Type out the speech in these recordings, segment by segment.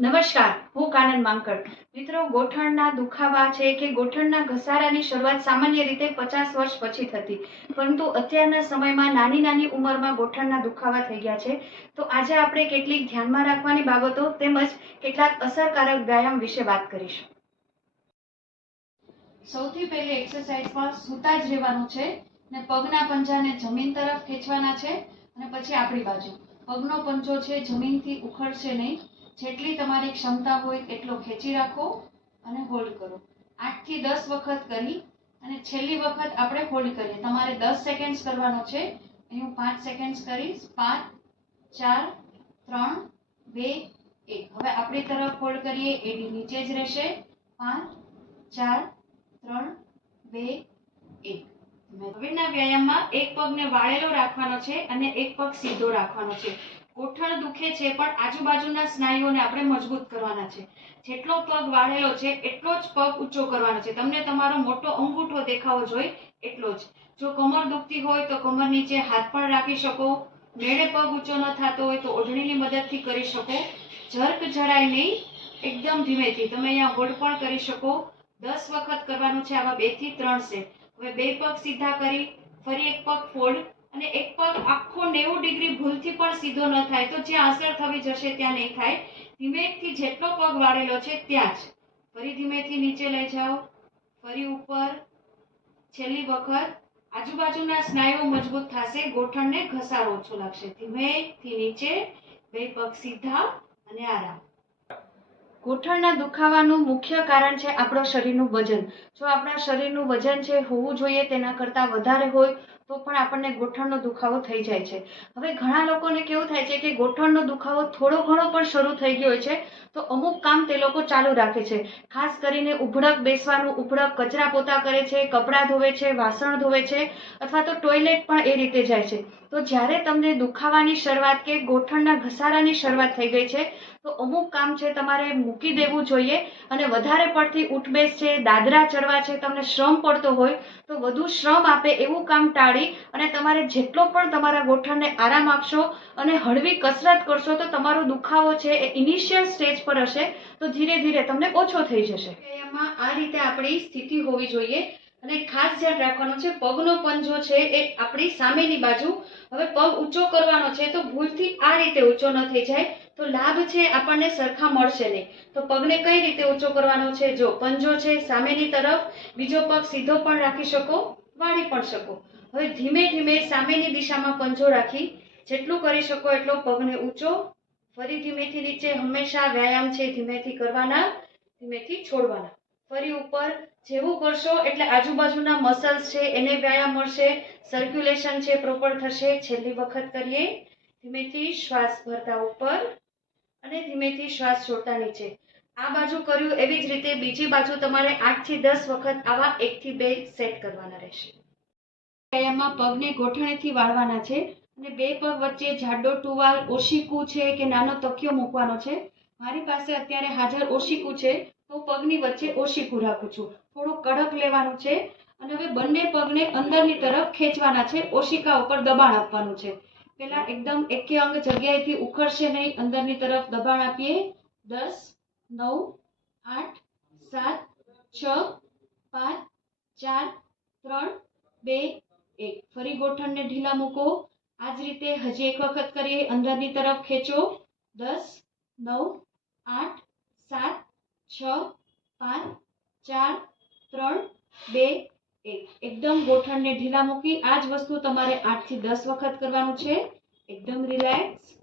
નમસ્કાર, હું કાનન માંકડ. મિત્રો, ગોઠણના દુખાવા છે કે ગોઠણના ઘસારાની શરૂઆત સામાન્ય રીતે 50 વર્ષ પછી થતી, પરંતુ અત્યારના સમયમાં નાની નાની ઉંમરમાં ગોઠણના દુખાવા થઈ ગયા છે. તો આજે આપણે કેટલીક ધ્યાનમાં રાખવાની બાબતો તેમજ કેટલાક અસરકારક વ્યાયામ વિશે વાત કરીશું. સૌથી પહેલી એક્સરસાઇઝમાં સૂતા જ રહેવાનું છે ને પગના પંજાને જમીન તરફ ખેંચવાના છે અને પછી આપણી બાજુ પગનો પંજો છે જમીનથી ઉખડશે નહીં. જેટલી તમારી ક્ષમતા હોય એટલો ખેંચી રાખો અને હોલ્ડ કરો. 8 થી 10 વખત કરી અને છેલ્લી વખત આપણે હોલ્ડ કરીએ. તમારે 10 સેકન્ડ કરવાનો છે. અહીં હું 5 સેકન્ડ કરીશ. 5, 4, 3, 2, 1. હવે આપણી તરફ હોલ્ડ કરીએ. એડી નીચે જ રહેશે. 5, 4, 3, 2, 1. હવેના વ્યાયામમાં એક પગને વાળેલો રાખવાનો છે અને એક પગ સીધો રાખવાનો છે. ગોઠણ દુખે છે પણ આજુબાજુના સ્નાયુઓને આપણે મજબૂત કરવાના છે. જેટલો પગ વાળેલો છે એટલો જ પગ ઊંચો કરવાનો છે. તમને તમારો મોટો અંગૂઠો દેખાવો જોઈએ એટલો જ. જો કમર દુખતી હોય તો કમર નીચે હાથ પણ રાખી શકો. મેળે પગ ઊંચો ન થતો હોય તો ઓઢણીની મદદથી કરી શકો. ઝર્ક જરાય નહીં, એકદમ ધીમેથી. તમે અહીંયા હોલ્ડ પણ કરી શકો. 10 વખત કરવાનું છે. આવા 2 થી 3 સેટ. હવે 2 પગ સીધા કરી ફરી એક પગ ફોલ્ડ અને એક પગ આખો 90 ડિગ્રી ભૂલથી પણ સીધો ન થાય તો જ્યાં અસર થવી જશે ત્યાં નહીં થાય. ધીમેથી જેટલો પગ વાળેલો છે ત્યાં જ ફરી ધીમેથી નીચે લઈ જાઓ, ફરી ઉપર. છેલ્લી વખત. આજુબાજુના સ્નાયુઓ મજબૂત થશે, ગોઠણને ઘસારો ઓછો લાગશે. ધીમેથી નીચે, 2 પગ સીધા અને આરામ. ગોઠણના દુખાવાનું મુખ્ય કારણ છે આપણો શરીરનું વજન. જો આપણા શરીરનું વજન છે હોવું જોઈએ તેના કરતાં વધારે હોય તો પણ આપણને ગોઠણનો દુખાવો થઈ જાય છે. હવે ઘણા લોકોને કેવું થાય છે કે ગોઠણનો દુખાવો થોડો ઘણો પણ શરૂ થઈ ગયો હોય છે તો અમુક કામ તે લોકો ચાલુ રાખે છે. ખાસ કરીને ઉભડક બેસવાનું, ઉભડક કચરા પોતા કરે છે, કપડાં ધોવે છે, વાસણ ધોવે છે અથવા તો ટોયલેટ પણ એ રીતે જાય છે. તો જ્યારે તમને દુખાવાની શરૂઆત કે ગોઠણના ઘસારાની શરૂઆત થઈ ગઈ છે તો અમુક કામ છે તમારે મૂકી દેવું જોઈએ અને વધારે પડતી ઉઠબેસ છે, દાદરા ચડવા છે, તમને શ્રમ પડતો હોય તો વધુ શ્રમ આપે એવું કામ ટાળી અને તમારે જેટલો પણ તમારા ગોઠણને આરામ આપશો અને હળવી કસરત કરશો તો તમારો દુખાવો છે એ ઇનિશિયલ સ્ટેજ પર હશે તો ધીરે ધીરે તમને ઓછો થઈ જશે. એમાં આ રીતે આપણી સ્થિતિ હોવી જોઈએ અને ખાસ ધ્યાન રાખવાનું છે પગનો પંજો છે એ આપણી સામેની બાજુ. હવે પગ ઊંચો કરવાનો છે તો ભૂલથી આ રીતે ઊંચો ન થઈ જાય તો લાભ છે આપણને સરખા મળશે નહીં. તો પગને કઈ રીતે ઊંચો કરવાનો છે? જો પંજો છે સામેની તરફ, બીજો પગ સીધો પણ રાખી શકો, વાળી પણ શકો. હવે ધીમે ધીમે સામેની દિશામાં પંજો રાખી જેટલું કરી શકો એટલો પગને ઊંચો, ફરી ધીમેથી નીચે. હંમેશા વ્યાયામ છે ધીમેથી કરવાના, ધીમેથી છોડવાના. ફરી ઉપર. જેવું કરશો એટલે આજુબાજુના મસલ્સ છે એને વ્યાયામ મળશે, સર્ક્યુલેશન છે પ્રોપર થશે. છેલ્લી વખત કરીએ. ધીમેથી શ્વાસ ભરતા ઉપર અને ધીમેથી શ્વાસ છોડતા નીચે. આ બાજુ કર્યું એવી જ રીતે બીજી બાજુ તમારે 8 થી 10 વખત આવા 1 થી 2 સેટ કરવાના રહેશે. વ્યાયામમાં પગને ગોઠણેથી વાળવાના છે અને 2 પગ વચ્ચે જાડો ટુવાલ, ઓશીકું છે કે નાનો તકિયો મૂકવાનો છે. મારી પાસે અત્યારે હાજર ઓશીકું છે તો પગની વચ્ચે ઓશીકું રાખું છું. થોડું કડક લેવાનું છે અને હવે બંને પગને અંદરની તરફ ખેંચવાના છે. ઓશિકા ઉપર દબાણ આપવાનું છે. પેલા એકદમ એકે અંગ જગ્યાએથી ઉખડશે નહીં, અંદરની તરફ દબાણ આપીએ. 10, 9, 8, 7, 6, 5, 4, 3, 2, 1. ફરી ગોઠણને ઢીલા મૂકો. આ જ રીતે હજી એક વખત કરીએ. અંદરની તરફ ખેંચો. 10, 9, 8, 7, 6, 5, 4, 3, 2, 1. એકદમ ગોઠણને ઢીલા મૂકી. આ જ વસ્તુ તમારે 8 થી 10 વખત કરવાનું છે. એકદમ રિલેક્સ.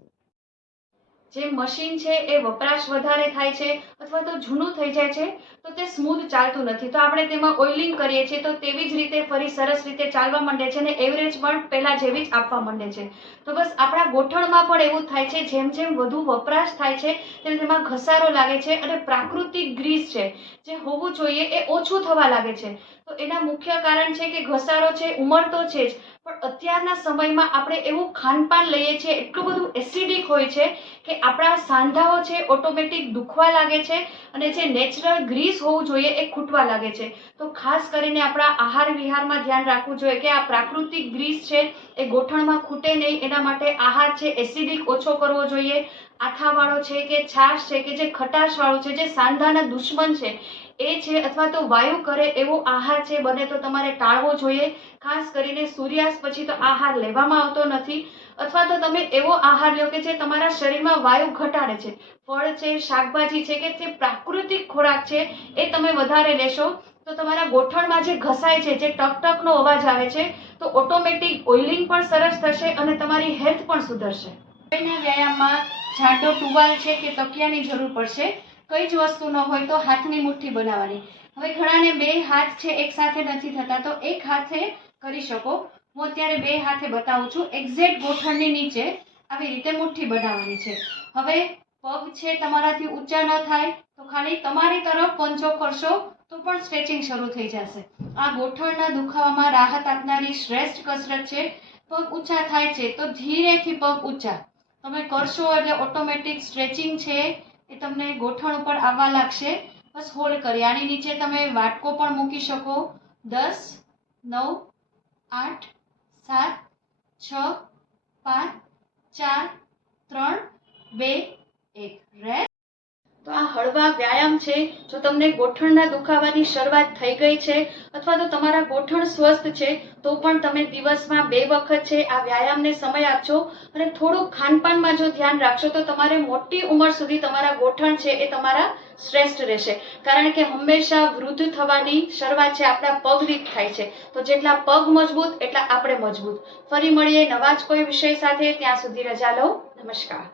જે મશીન છે એ વપરાશ વધારે થાય છે અથવા તો જૂનું થઈ જાય છે તો તે સ્મૂધ ચાલતું નથી, તો આપણે તેમાં ઓઇલિંગ કરીએ છીએ તો તેવી જ રીતે ફરી સરસ રીતે ચાલવા માંડે છે અને એવરેજ પણ પહેલા જેવી જ આપવા માંડે છે. તો બસ આપણા ગોઠણમાં પણ એવું થાય છે. જેમ જેમ વધુ વપરાશ થાય છે તેમ તેમાં ઘસારો લાગે છે અને પ્રાકૃતિક ગ્રીસ છે જે હોવું જોઈએ એ ઓછું થવા લાગે છે. તો એના મુખ્ય કારણ છે કે ઘસારો છે, ઉંમર તો છે જ, પણ અત્યારના સમયમાં આપણે એવું ખાનપાન લઈએ છીએ, એટલું બધું એસિડિક હોય છે કે આપણા સાંધાઓ છે ઓટોમેટિક દુખવા લાગે છે અને જે નેચરલ ગ્રીસ હોવું જોઈએ એ ખૂટવા લાગે છે. તો ખાસ કરીને આપણા આહાર વિહારમાં ધ્યાન રાખવું જોઈએ કે આ પ્રાકૃતિક ગ્રીસ છે એ ગોઠણમાં ખૂટે નહીં. એના માટે આહાર છે એસિડિક ઓછો કરવો જોઈએ. આથાવાળો છે કે છાશ છે કે જે ખટાશવાળો છે, જે સાંધાના દુશ્મન છે એ છે, અથવા તો વાયુ કરે એવો આહાર છે, બને તો તમારે ટાળવો જોઈએ. ખાસ કરીને સૂર્યાસ્ત પછી તો આહાર લેવામાં આવતો નથી. અથવા તો તમે એવો આહાર લો કે જે તમારા શરીરમાં વાયુ ઘટાડે છે. ફળ છે, શાકભાજી છે કે જે પ્રાકૃતિક ખોરાક છે એ તમે વધારે લેશો તો તમારા ગોઠણમાં જે ઘસાય છે, જે ટક ટકનો અવાજ આવે છે, તો ઓટોમેટિક ઓઇલિંગ પણ સરસ થશે અને તમારી હેલ્થ પણ સુધરશે. હવેના વ્યાયામમાં જાડો ટુવાલ છે કે તકિયાની જરૂર પડશે. કઈ જ વસ્તુ ન હોય તો હાથની મુઠ્ઠી બનાવવાની. હવે ઘણાને બે હાથ છે એક સાથે નથી થતા, તો એક હાથે કરી શકો. હું અત્યારે બે હાથે બતાવું છું. એક્ઝેક્ટ ગોઠણની નીચે આવી રીતે મુઠ્ઠી બનાવવાની છે. હવે પગ છે તમારાથી ઊંચા ન થાય તો ખાલી તમારી તરફ પંજો કરશો તો પણ સ્ટ્રેચિંગ શરૂ થઈ જશે. આ ગોઠણના દુખાવામાં રાહત આપનારી શ્રેષ્ઠ કસરત છે. પગ ઊંચા થાય છે તો ધીરેથી પગ ઊંચા તમે કરશો એટલે ઓટોમેટિક સ્ટ્રેચિંગ છે એ તમને ગોઠણ ઉપર આવવા લાગશે. બસ હોલ્ડ કરી આની નીચે તમે વાટકો પણ મૂકી શકો. 10, 9, 8, 7, 6, 5, 4, 3, 2, 1 રેસ્ટ. તો આ હળવા વ્યાયામ છે. જો તમને ગોઠણના દુખાવાની શરૂઆત થઈ ગઈ છે અથવા તો તમારા ગોઠણ સ્વસ્થ છે તો પણ તમે દિવસમાં 2 વખત છે આ વ્યાયામને સમય આપજો. અને થોડુંક ખાનપાનમાં જો ધ્યાન રાખશો તો તમારે મોટી ઉંમર સુધી તમારા ગોઠણ છે એ તમારા શ્રેષ્ઠ રહેશે. કારણ કે હંમેશા વૃદ્ધ થવાની શરૂઆત છે આપણા પગથી થાય છે. તો જેટલા પગ મજબૂત એટલા આપણે મજબૂત. ફરી મળીએ નવા જ કોઈ વિષય સાથે. ત્યાં સુધી રજા લો. નમસ્કાર.